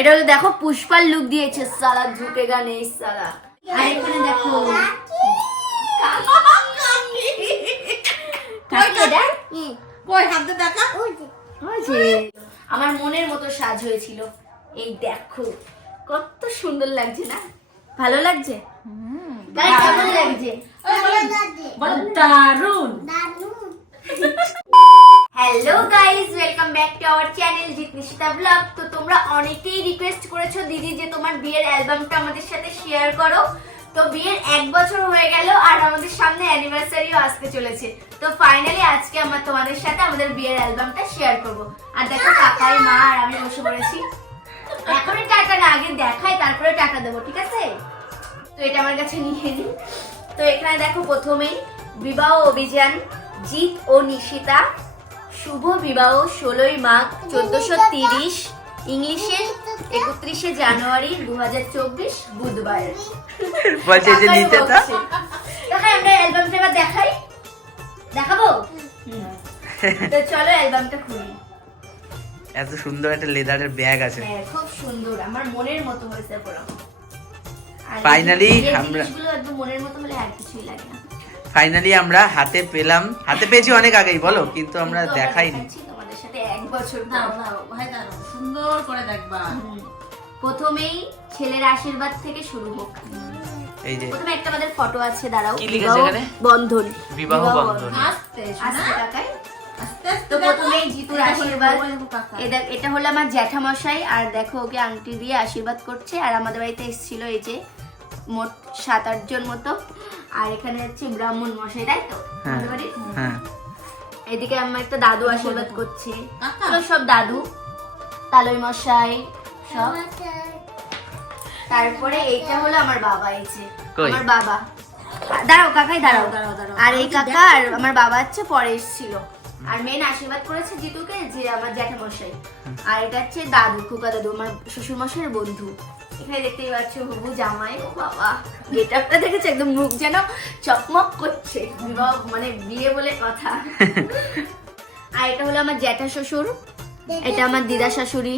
এটা হলো দেখো পুষ্পার লুক দিয়েছে সালা ঝুঁকেগা নেই সালা। আর এখানে দেখো। আমার মনের মতো সাজ হয়েছিল। এই দেখো কত সুন্দর লাগছে না? ভালো লাগছে? কেমন লাগছে। দারুণ hello guys welcome back to our channel Jitnishita blog তো তোমরা অনেকেই রিকোয়েস্ট করেছ, দিদি, যে তোমার বিয়ের অ্যালবামটা আমাদের সাথে শেয়ার করো। তো বিয়ের এক বছর হয়ে গেল আর আমাদের সামনে অ্যানিভার্সারিও আসতে চলেছে। তো ফাইনালি আজকে আমরা তোমাদের সাথে আমাদের বিয়ের অ্যালবামটা শেয়ার করব। আর দেখো, কাকাই, মা আর আমি বসে পড়েছি। এখনই টাকা না, আগে দেখাই, তারপরে টাকা দেবো, ঠিক আছে? তো এটা আমার কাছে নিয়ে নিন তো এখানে দেখো প্রথমেই বিবাহ অভিযান, জিৎ ও নিশিতা। শুভ বিবাহ ষোলোই মাঘ চোদ্দশো তিরিশ ইংলিশে একত্রিশে জানুয়ারি দু হাজার চব্বিশ বুধবার। বলছে যে নিতে তো দেখাই আমরা অ্যালবামটা এবার দেখাই। দেখাবো? তো চলো অ্যালবামটা খুলি। এত সুন্দর একটা লেদারের ব্যাগ আছে। হ্যাঁ খুব সুন্দর। আমার মনের মতো হয়েছে পুরো। বিয়ের আমরা- জিনিসগুলো একদম মনের মতো হলে আর কিছুই লাগে না। ফাইনালি আমরা হাতে পেলাম হাতে পেয়েছি অনেক আগেই বলো কিন্তু আমরা দেখাইনি। তোমাদের সাথে এক বছর সুন্দর করে দেখবা। প্রথমেই ছেলের আশীর্বাদ থেকে শুরু হোক। এই যে। প্রথমে একটা আমাদের ফটো আছে দাঁড়াও কি লিখেছে এখানে? বন্ধন। বিবাহ বন্ধন। আস্তে আস্তে কাকাই। আস্তে আস্তে তো জিতুর আশীর্বাদ। এটা হলো আমার জ্যাঠামশাই আর দেখো ওকে আংটি দিয়ে আশীর্বাদ করছে আর আমাদের বাড়িতে এসেছিল এই যে মোট সাত আট জন মতো। আর এখানে হচ্ছে ব্রাহ্মণ মশাই তাই তো? হ্যাঁ? হ্যাঁ। এদিকে আমার একটা দাদু আশীর্বাদ করছে। সব দাদু তালই মশাই সব। তারপরে এইটা হলো আমার বাবা এই যে আমার বাবা। দাঁড়াও কাকাই দাঁড়াও। দাঁড়াও, দাঁড়াও। আর এই কাকা আর আমার বাবা হচ্ছে পরে এসেছিল। আর মেন আশীর্বাদ করেছে জিতুকে যে আমার জ্যাঠামশাই। আর এটা হচ্ছে দাদু খুকা দাদু আমার শ্বশুর মশাইয়ের বন্ধু। এখানে দেখতেই পাচ্ছ? হুবু জামাই ও বাবা। গেটআপটা দেখেছে একদম মুখ যেন চকমক করছে। বিবাহ মানে বিয়ে বলে কথা। আর এটা হলো আমার জ্যাঠা শ্বশুর এটা আমার দিদা শাশুড়ি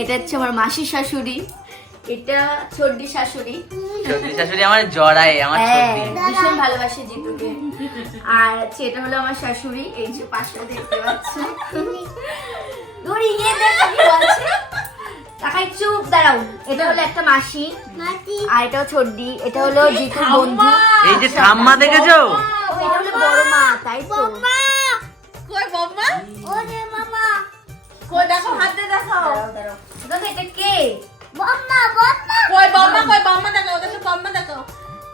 এটা হচ্ছে আমার মাসির শাশুড়ি এটা ছোট্ডি শাশুড়ি। সত্যি শাশুড়ি আমার জড়ায় আমার হ্যাঁ ভীষণ ভালোবাসে জিতুকে। আর হচ্ছে এটা হলো আমার শাশুড়ি এই যে পাশে দেখতে পাচ্ছ। দড়ি ইয়ে দেখো কি বলছে? চুপ দাঁড়াও। এটা হলো একটা মাসি আর এটাও ছোট্ডি এটা হলো জিতুর বন্ধু। এই যে ঠাম্মা দেখেছ? এটা হলো বড় মা তাই তো। কই বম্মা? কই দেখো হাত দেখো। দাঁড়াও দাঁড়াও। দেখো এটা কে? কই বম্মা কই বম্মা দেখো ওদের সাথে বম্মা দেখো।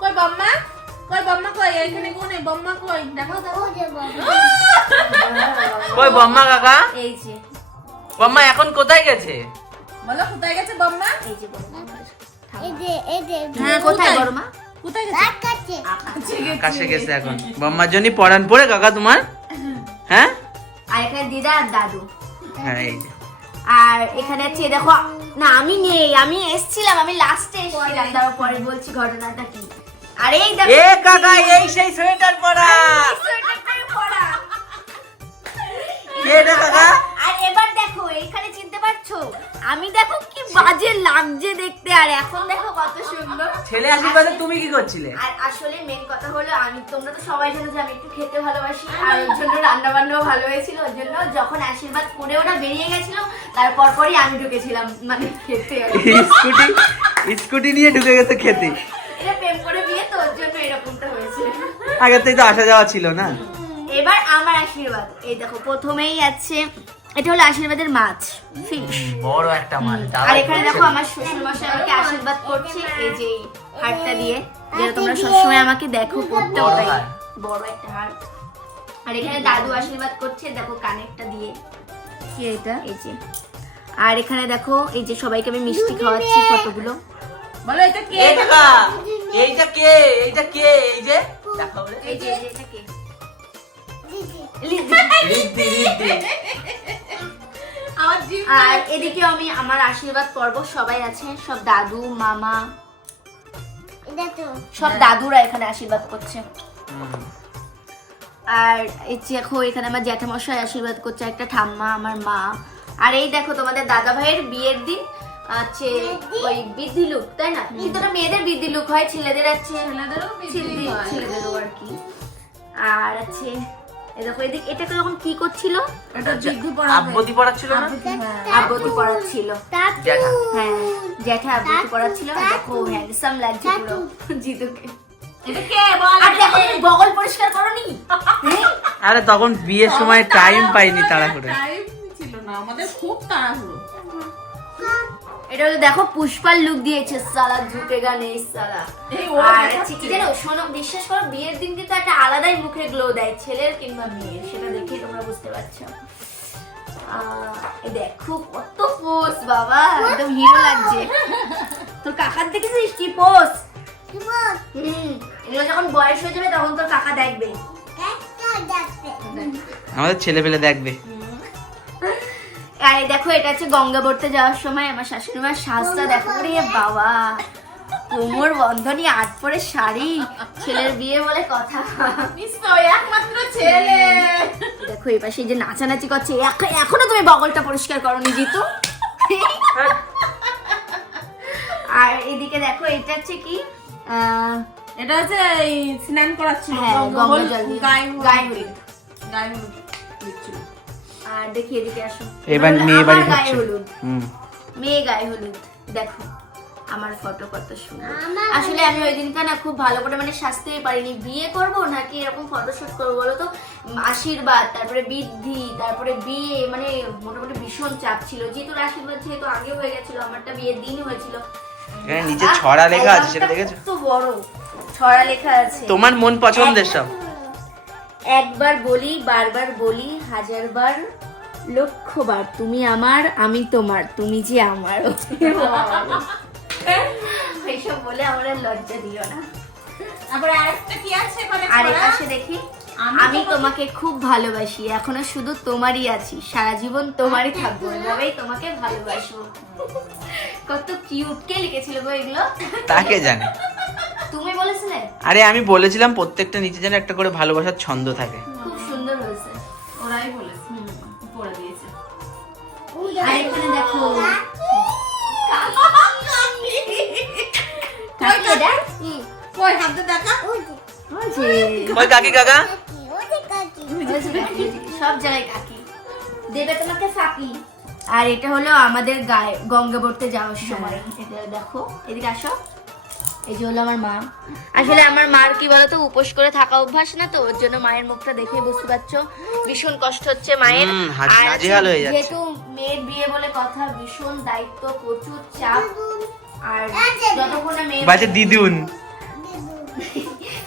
কই বম্মা? কই বম্মা কই? এখানে কোন বম্মা কই? দেখো দেখো। কই বম্মা কাকা? এই যে। বম্মা এখন কোথায় গেছে? বলো কোথায় গেছে বম্মা? এই যে বড় মা হ্যাঁ হ্যাঁ কোথায়? বড় মা? কোথায় গেছে? কাছে গেছে। এখন। বম্মার জন্য পড়ান পড়ে কাকা তোমার? হ্যাঁ? আর এখানে দিদা আর দাদু। হ্যাঁ এই যে। আর এখানে আছে দেখো না আমি নেই আমি এসছিলাম আমি লাস্টে এসছিলাম তারপর পরে বলছি ঘটনাটা কি। আর এই দেখো। এ কাকা এই সেই সোয়েটার পরা। সোয়েটার পরা। কে রে কাকা আর এবার দেখো এইখানে পারছ আমি দেখো কি বাজে লাগছে দেখতে আর এখন দেখো কত সুন্দর। ছেলে আশীর্বাদে তুমি কি করছিলে? আর আসলে মেন কথা হলো আমি তোমরা তো সবাই জানো যে আমি একটু খেতে ভালোবাসি আর ওর জন্য রান্না বান্নাও ভালো হয়েছিল ওর জন্য যখন আশীর্বাদ করে ওরা বেরিয়ে গেছিল তারপর পরই আমি ঢুকেছিলাম মানে খেতে। স্কুটি স্কুটি নিয়ে ঢুকে গেছে খেতে। এটা প্রেম করে বিয়ে তো ওর জন্য এরকমটা হয়েছে। আগে থেকে তো আসা যাওয়া ছিল না। এবার আমার আশীর্বাদ। এই দেখো প্রথমেই আছে এটা হলো আশীর্বাদের মাছ ফিশ বড় একটা মাছ আর এখানে দেখো আমার শ্বশুর মশাই আমাকে আশীর্বাদ করছে এই যে হারটা দিয়ে যেটা তোমরা সবসময় আমাকে দেখো করতে হার। বড় একটা হার। আর এখানে দাদু আশীর্বাদ করছে দেখো কানেরটা দিয়ে। কি এটা? এই যে। আর এখানে দেখো এই যে সবাইকে আমি মিষ্টি খাওয়াচ্ছি কতগুলো বলো এটা কে? এই এইটা কে এইটা কে এই যে দেখাও রে। এই যে এটা কে? আমার জিম আর এদিকে আমি আমার আশীর্বাদ পর্ব সবাই আছে সব দাদু মামা? সব দাদুরা এখানে আশীর্বাদ করছে। আর এই দেখো এখানে আমার জ্যাঠামশাই আশীর্বাদ করছে একটা ঠাম্মা আমার মা। আর এই দেখো তোমাদের দাদা ভাইয়ের বিয়ের দিন আছে ওই বৃদ্ধি লুক তাই না? কিন্তু মেয়েদের বৃদ্ধি লুক হয় ছেলেদের আছে। ছেলেদেরও ছেলেদের হয়। ছেলেদেরও আর কি। আর আছে এই দেখো এদিক এটা তখন কি করছিল? এটা বৃদ্ধি পড়া আব্বতি পড়াচ্ছিল না? আব্বতি পড়াচ্ছিল। জ্যাঠা। হ্যাঁ জ্যাঠা পড়াচ্ছিল দেখো হ্যান্ডসাম লাগছে পুরো জিতুকে এটা কে? বল। আর দেখো তুমি বগল পরিষ্কার করনি? আরে তখন বিয়ের সময় টাইম পাইনি তাড়া করে টাইম ছিল না আমাদের খুব তাড়াহুড়ো। এটা হলো দেখো পুষ্পার লুক দিয়েছে সালা নেই সালা। আর জানো শোনো বিশ্বাস করো বিয়ের দিন কিন্তু একটা আলাদাই মুখে গ্লো দেয় ছেলের কিংবা মেয়ের সেটা দেখে তোমরা বুঝতে পারছ। দেখো কত পোস বাবা একদম হিরো লাগছে। তোর কাকার দেখেছিস কি পোস হুম এগুলো যখন বয়স হয়ে যাবে তখন তোর কাকা দেখবে। আমাদের ছেলে পেলে দেখবে আর দেখো এটা হচ্ছে গঙ্গাবর্তে যাওয়ার সময় আমার শাশুড়ি মার সাজটা দেখো রে বাবা কোমর বন্ধনী আট পরে শাড়ি ছেলের বিয়ে বলে কথা একমাত্র ছেলে দেখো এই পাশে যে নাচানাচি করছে এখনও তুমি বগলটা পরিষ্কার করনি জিতু আর এদিকে দেখো এটা হচ্ছে কি আহ, এটা হচ্ছে স্নান করাচ্ছিল হ্যাঁ, গঙ্গা গঙ্গা। গায়ে। গায়ে গায়ে। আর দেখি এদিকে আসো। এবার মেয়ে বাড়ি গায়ে হলুদ। মেয়ে গায়ে হলুদ। দেখো আমার ফটো কত সুন্দর। আসলে আমি ওই দিনটা না খুব ভালো করে মানে সাজতেই পারিনি। বিয়ে করব নাকি এরকম ফটোশুট করব বলো তো? আশীর্বাদ তারপরে বৃদ্ধি তারপরে বিয়ে মানে মোটামুটি ভীষণ চাপ ছিল। যেহেতু আশীর্বাদ যেহেতু আগে হয়ে গেছিল আমারটা বিয়ের দিনই হয়েছিল। এখানে নিচে ছড়া লেখা আছে সেটা দেখেছ? কত বড়। ছড়া লেখা আছে। তোমার মন পছন্দের সব। একবার বলি বারবার বলি হাজারবার লক্ষবার তুমি আমার আমি তোমার তুমি যে আমার এইসব বলে আমার লজ্জা দিও না। তারপরে আরেকটা কি আছে মানে পাশে দেখি। আমি তোমাকে খুব ভালোবাসি এখনও শুধু তোমারই আছি। সারা জীবন তোমারই থাকব এভাবেই তোমাকে ভালোবাসবো। কত কিউট কে লিখেছিল গো এগুলো? তাকে জানে? তুমি বলেছিলে? আরে আমি বলেছিলাম প্রত্যেকটা নিচে যেন একটা করে ভালোবাসার ছন্দ থাকে। খুব সুন্দর হয়েছে ওরাই দিয়েছে আর এখানে দেখো। কাকি কাকি। সব জায়গায় কাকি। দেবে তোমাকে ফাঁকি আর এটা হলো আমাদের গায়ে গঙ্গাবর্তে যাওয়ার সময়। এটা দেখো। এদিকে আসো। এই যে হলো আমার মা। আসলে আমার মার কি বলতো উপোস করে থাকা অভ্যাস না তো ওর জন্য মায়ের মুখটা দেখে বুঝতে পারছ। ভীষণ কষ্ট হচ্ছে মায়ের। আর হয়ে। যেহেতু মেয়ের বিয়ে বলে কথা ভীষণ দায়িত্ব প্রচুর চাপ। আর যতক্ষণ না মেয়ে বাজে দিদুন।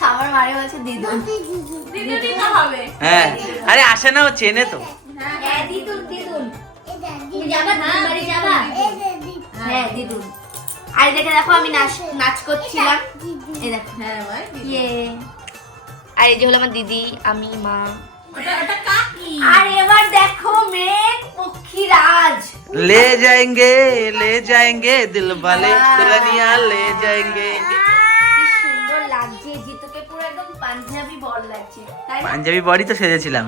আমার মারে বলছে দিদুন। দিদি দিতে হবে। হ্যাঁ। আরে আসে না ও চেনে তো। হ্যাঁ দিদুন দিদুন। যাবা দিদুন বাড়ি যাবা? হ্যাঁ দিদুন। আর দেখে দেখো আমি নাচ নাচ করছিলাম। এই দেখো। হ্যাঁ ভাই ইয়ে। আর এই যে হলো আমার দিদি আমি মা। আর এবার দেখো ले जाएंगे ले जाएंगे दिल वाले दुल्हनिया ले जाएंगे কি সুন্দর লাগছে জিতুকে পুরো একদম পাঞ্জাবি বল লাগছে তাই না? পাঞ্জাবি বডি তো সেজেছিলাম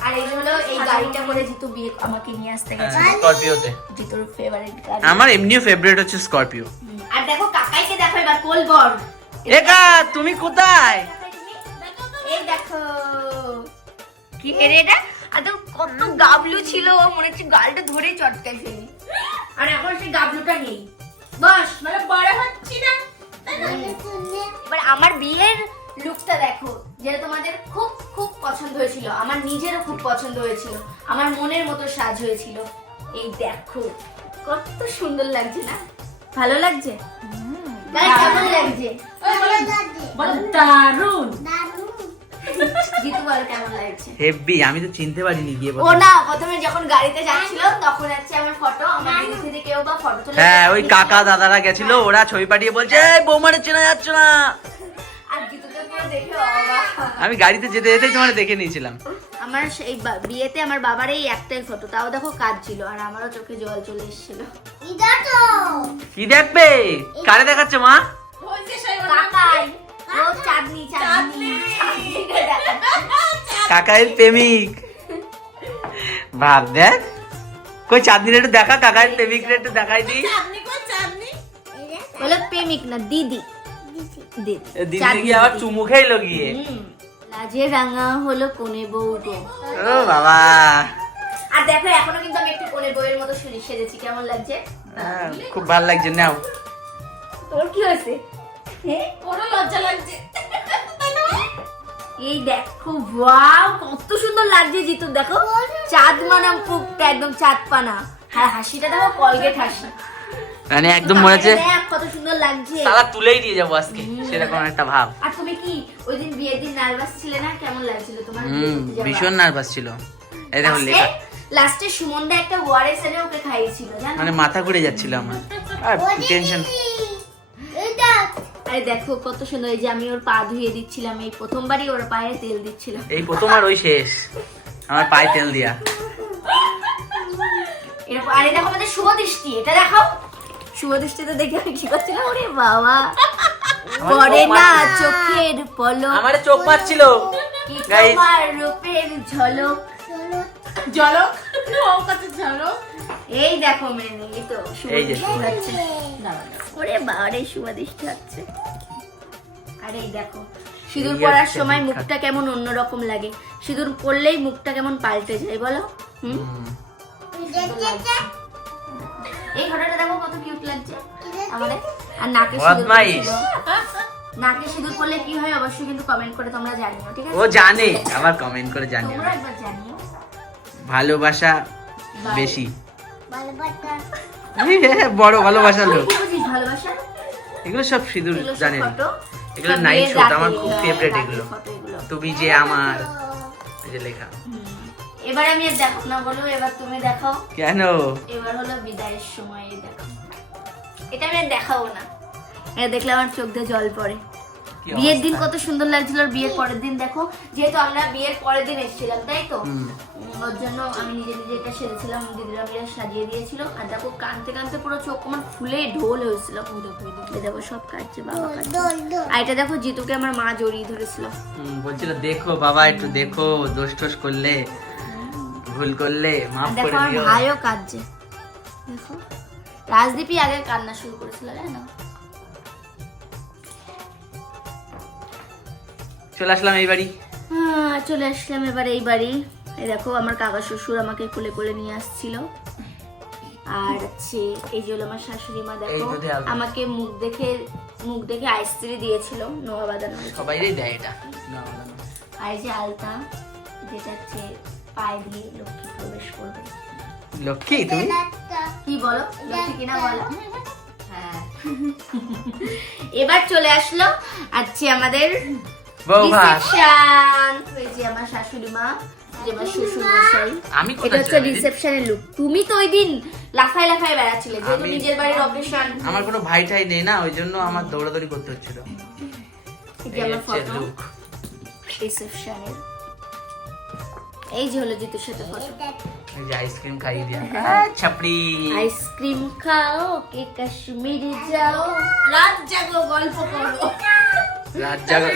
আর এই হলো এই গাড়িটা করে জিতু বিয়ে আমাকে নিয়ে আসতে গেছে স্করপিওতে জিতুর ফেভারিট গাড়ি আমার এমনিও ফেভারিট হচ্ছে স্করপিও হুম, আর দেখো কাকাইকে দেখো এবার কোলবর একা তুমি কোথায় এই দেখো কি রে এটা আর তো কত গাবলু ছিল মনে হচ্ছে গালটা ধরে চটকাই ফেলি আর এখন সেই গাবলুটা নেই। বস মানে বড় হচ্ছি না। এবার আমার বিয়ের লুকটা দেখো যেটা তোমাদের খুব খুব পছন্দ হয়েছিল। আমার নিজেরও খুব পছন্দ হয়েছিল। আমার মনের মতো সাজ হয়েছিল। এই দেখো কত সুন্দর লাগছে না? ভালো লাগছে? কেমন লাগছে? দারুণ জিতু বল কেমন লাগছে? হেভি আমি তো চিনতে পারিনি গিয়ে ও না প্রথমে। যখন গাড়িতে যাচ্ছিল তখন হচ্ছে আমার ফটো আমার দিদি কেউ বা ফটো তুলে হ্যাঁ ওই কাকা দাদারা গেছিল ওরা ছবি পাঠিয়ে বলছে "এই, বৌমারে চেনা যাচ্ছে না। আমি গাড়িতে যেতে যেতে তোমার দেখে নিয়েছিলাম। আমার সেই বা- বিয়েতে আমার বাবার এই একটাই ফটো তাও দেখো কাজ ছিল আর আমারও চোখে জল চলে এসেছিল। কি দেখবে? কারে দেখাচ্ছে মা? কাকাই। চাঁদনি চাঁদনি চাঁদনি। কাকাইয়ের প্রেমিক। ভাব দেখ। কই চাঁদনির একটু দেখা কাকার প্রেমিকরা একটু দেখাই দি চাঁদনি বলো প্রেমিক না দিদি। দিদি। দিদি আবার। চুমু খেয়ে গিয়ে? লাজে রাঙা হলো কোনে বউ গো ও বাবা। আর দেখো এখনও কিন্তু আমি একটু কোনে বউয়ের মতো শুনি সেজেছি কেমন লাগছে? হ্যাঁ, খুব ভালো লাগছে নাও। তোর কি হয়েছে? হ্যাঁ কোনো লজ্জা লাগছে। এই দেখো ওয়াও কত সুন্দর লাগছে জিতু দেখো। চাঁদ মানা মুখটা একদম চাঁদ পানা হ্যাঁ হাসিটা দেখো কলগেট হাসি। মানে একদম মনে হচ্ছে কত সুন্দর লাগছে। তারা তুলেই দিয়ে যাব আজকে সেরকম একটা ভাব। আর তুমি কি ওই দিন বিয়ের দিন নার্ভাস ছিলে না? কেমন লাগছিল তোমার হুম ভীষণ নার্ভাস ছিল। এই দেখো লেখা। লাস্টে সুমনদা একটা ওয়ারেস এনে ওকে খাইয়েছিল জানো? মানে মাথা ঘুরে যাচ্ছিল আমার। আর টেনশন আরে দেখো কত সুন্দর এই যে আমি ওর পা ধুয়ে দিচ্ছিলাম এই প্রথমবারই ওর পায়ে তেল দিচ্ছিলাম। এই প্রথম আর ওই শেষ। আমার পায়ে তেল দিয়া। এরকম আরে দেখো আমাদের শুভ দৃষ্টি এটা দেখাও। শুভ দৃষ্টিতে দেখে আমি কি করছিলাম? ওরে বাবা। পড়ে না চোখের পলক। আমার চোখ মারছিল। তোমার রূপের ঝলক? ঝলক? ও ঝলক। এই দেখো মেনে এই তো শুভ এই দৃষ্টি হচ্ছে ওরে বাবা রে শুভ হচ্ছে আরে এই দেখো সিঁদুর পরার সময় মুখটা কেমন অন্যরকম লাগে। সিঁদুর পরলেই মুখটা কেমন পাল্টে যায় বলো? হুম? এই ঘটনাটা দেখো কত কিউট লাগছে। আমাদের। আর নাকে সিঁদুর নাকে সিঁদুর পরলে কি হয় অবশ্যই কিন্তু কমেন্ট করে তোমরা জানিও ঠিক ও জানে আবার কমেন্ট করে জানিও। তোমরা একবার জানিও। ভালোবাসা বেশি। ভালো বাটা বড় ভালোবাসা লোক। এগুলো সব সিঁদুর জানেন? এগুলো নাইট রাতে, আমার খুব ফেভারিট এগুলো। তুমি যে আমার এই যে লেখা। এবার আমি আর দেখো না বলো এবার তুমি দেখাও। কেন? এবার হলো বিদায়ের সময় এই দেখো এটা আমি আর দেখাবো না। এটা দেখলে আমার চোখ দিয়ে জল পড়ে। বিয়ের দিন কত সুন্দর লাগছিল আর বিয়ের পরের দিন দেখো যেহেতু আমরা বিয়ের পরের দিন এসেছিলাম তাই তো? ওর জন্য আমি নিজে নিজে এটা সেরেছিলাম দিদিরা মিলে সাজিয়ে দিয়েছিল। আর দেখো কানতে কানতে পুরো চোখ আমার ফুলে ঢোল হয়েছিল। দেখো সব কাটছে বাবা কাটছে। আর এটা দেখো জিতুকে আমার মা জড়িয়ে ধরেছিল। হুম, বলছিল দেখো বাবা একটু দেখো দোষ টোষ করলে ভুল করলে মাফ দেখো করে আমার দিও। ভাইও কাঁদছে। দেখো রাজদীপই আগে কান্না শুরু করেছিল তাই চলে আসলাম এই বাড়ি। চলে আসলাম এবার এই বাড়ি। এই দেখো আমার কাকা শ্বশুর আমাকে কোলে কোলে নিয়ে আসছিল। আর হচ্ছে এই যে হলো আমার শাশুড়ি মা দেখো। আমাকে মুখ দেখে মুখ দেখে আইসত্রি দিয়েছিল নোয়া বাদানো সবাইরই দেয় এটা। আর এই যে আলতা যেটা হচ্ছে পায়ে দিয়ে লক্ষ্মী প্রবেশ করবে। লক্ষ্মী তুমি? কি বলো? লক্ষ্মী কিনা বলো? হ্যাঁ। এবার চলে আসলো আজকে আমাদের রিসেপশন এই যে আমার শাশুড়ি মা এই যে আমার শ্বশুর মশাই আমি এটা হচ্ছে রিসেপশনের লুক তুমি তো ওই দিন লাফায় লাফায় বেড়াচ্ছিলে যেহেতু নিজের বাড়ির অকেশন আমার কোনো ভাই ঠাই নেই না ওই জন্য আমার দৌড়াদৌড়ি করতে হচ্ছিল। এই যে। রিসেপশনের এই হলো জিতুর সাথে ফটো এই যে আইসক্রিম খাইয়ে দিয়া। ছাপড়ি। আইসক্রিম খাও কে কাশ্মীর যাও। রাত জাগো গল্প করো। রাত জাগা।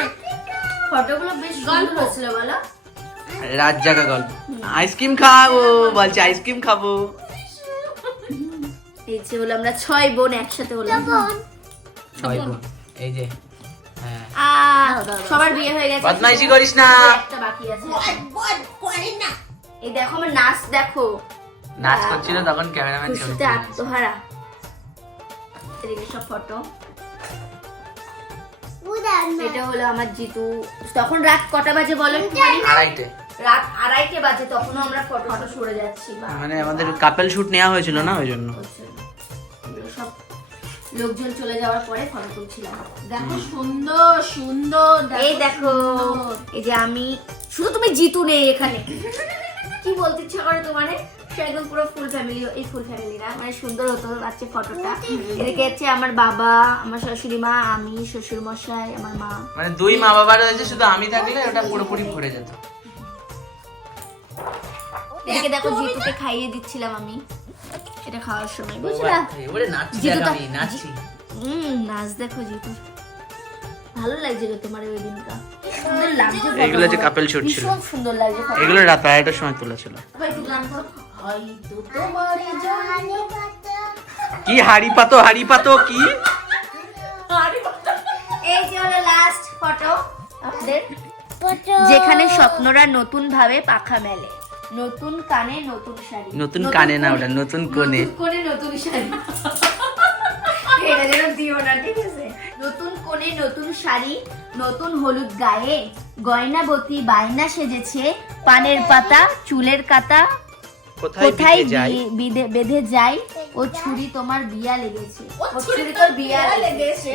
ফটোগুলো বেশ গল্প। হচ্ছিল বলো। রাত জাগা গল্প। আইসক্রিম খাব বলছে আইসক্রিম খাব। এই যে হলো আমরা ছয় বোন একসাথে হলাম ছয় বোন। এই যে হ্যাঁ। আহ, সবার বিয়ে হয়ে গেছে। বদমাইশি করিস না। একটা বাকি আছে। বল করে না। এই দেখো আমার নাচ দেখো। নাচ করছিল তখন ক্যামেরাম্যান খুশিতে আত্মহারা। এদিকে সব ফটো। এটা হলো আমার জিতু। তখন রাত কটা বাজে বলো আড়াইটে। রাত আড়াইটে বাজে তখনও আমরা ফটো ফটো সরে যাচ্ছি মানে আমাদের কাপেল শুট নেওয়া হয়েছিল না ওই জন্য? সব লোকজন চলে যাওয়ার পরে ফটো তুলছিলাম। দেখো সুন্দর সুন্দর এই দেখো এই যে আমি শুধু তুমি জিতু নেই এখানে। কি বলতে ইচ্ছা করে তোমার? সে একদম পুরো ফুল ফ্যামিলি এই ফুল ফ্যামিলি না মানে সুন্দর হতো আছে ফটোটা এদিকে হচ্ছে আমার বাবা আমার শাশুড়ি মা আমি শ্বশুর মশাই আমার মা। মানে দুই মা বাবা রয়েছে শুধু আমি থাকলে ওটা পুরোপুরি ভরে যেত। এদিকে দেখো জিতুকে খাইয়ে দিচ্ছিলাম আমি। এটা খাওয়ার সময় বুঝলা? এবারে নাচছি আমি নাচছি। হুম নাচ দেখো জিতু। ভালো লাগছিল তোমার ওই দিনটা সুন্দর লাগছে এগুলো couple shoot ছিল। সুন্দর লাগছে। এগুলো রাত আড়াইটার সময় তোলা ছিল। হয়তো জন্য কি হাড়ি পাতো হাড়ি পাতো কি? এই যে হলো লাস্ট ফটো আমাদের। যেখানে স্বপ্নরা নতুন ভাবে পাখা মেলে। নতুন কানে নতুন শাড়ি। নতুন কানে না ওটা নতুন কোণে। কোণে নতুন শাড়ি। এটা যেন দিও না ঠিক আছে? নতুন কোণে নতুন শাড়ি নতুন হলুদ গায়ে গয়নাবতী বায়না সেজেছে পানের পাতা চুলের কাতা কোথায় যাই? বেঁধে যায় ও ছুরি তোমার বিয়া লেগেছে। ও ও ছুরি তোর বিয়া লেগেছে।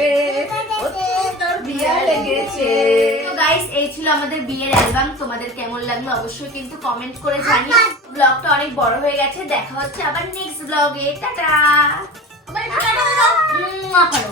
ও ছুরি তোর বিয়া লেগেছে। তো গাইস এই ছিল আমাদের বিয়ের অ্যালবাম তোমাদের কেমন লাগল অবশ্যই কিন্তু কমেন্ট করে জানিও। ব্লগটা অনেক বড় হয়ে গেছে। দেখা হচ্ছে আবার নেক্সট ব্লগে টাটা। আবার করো।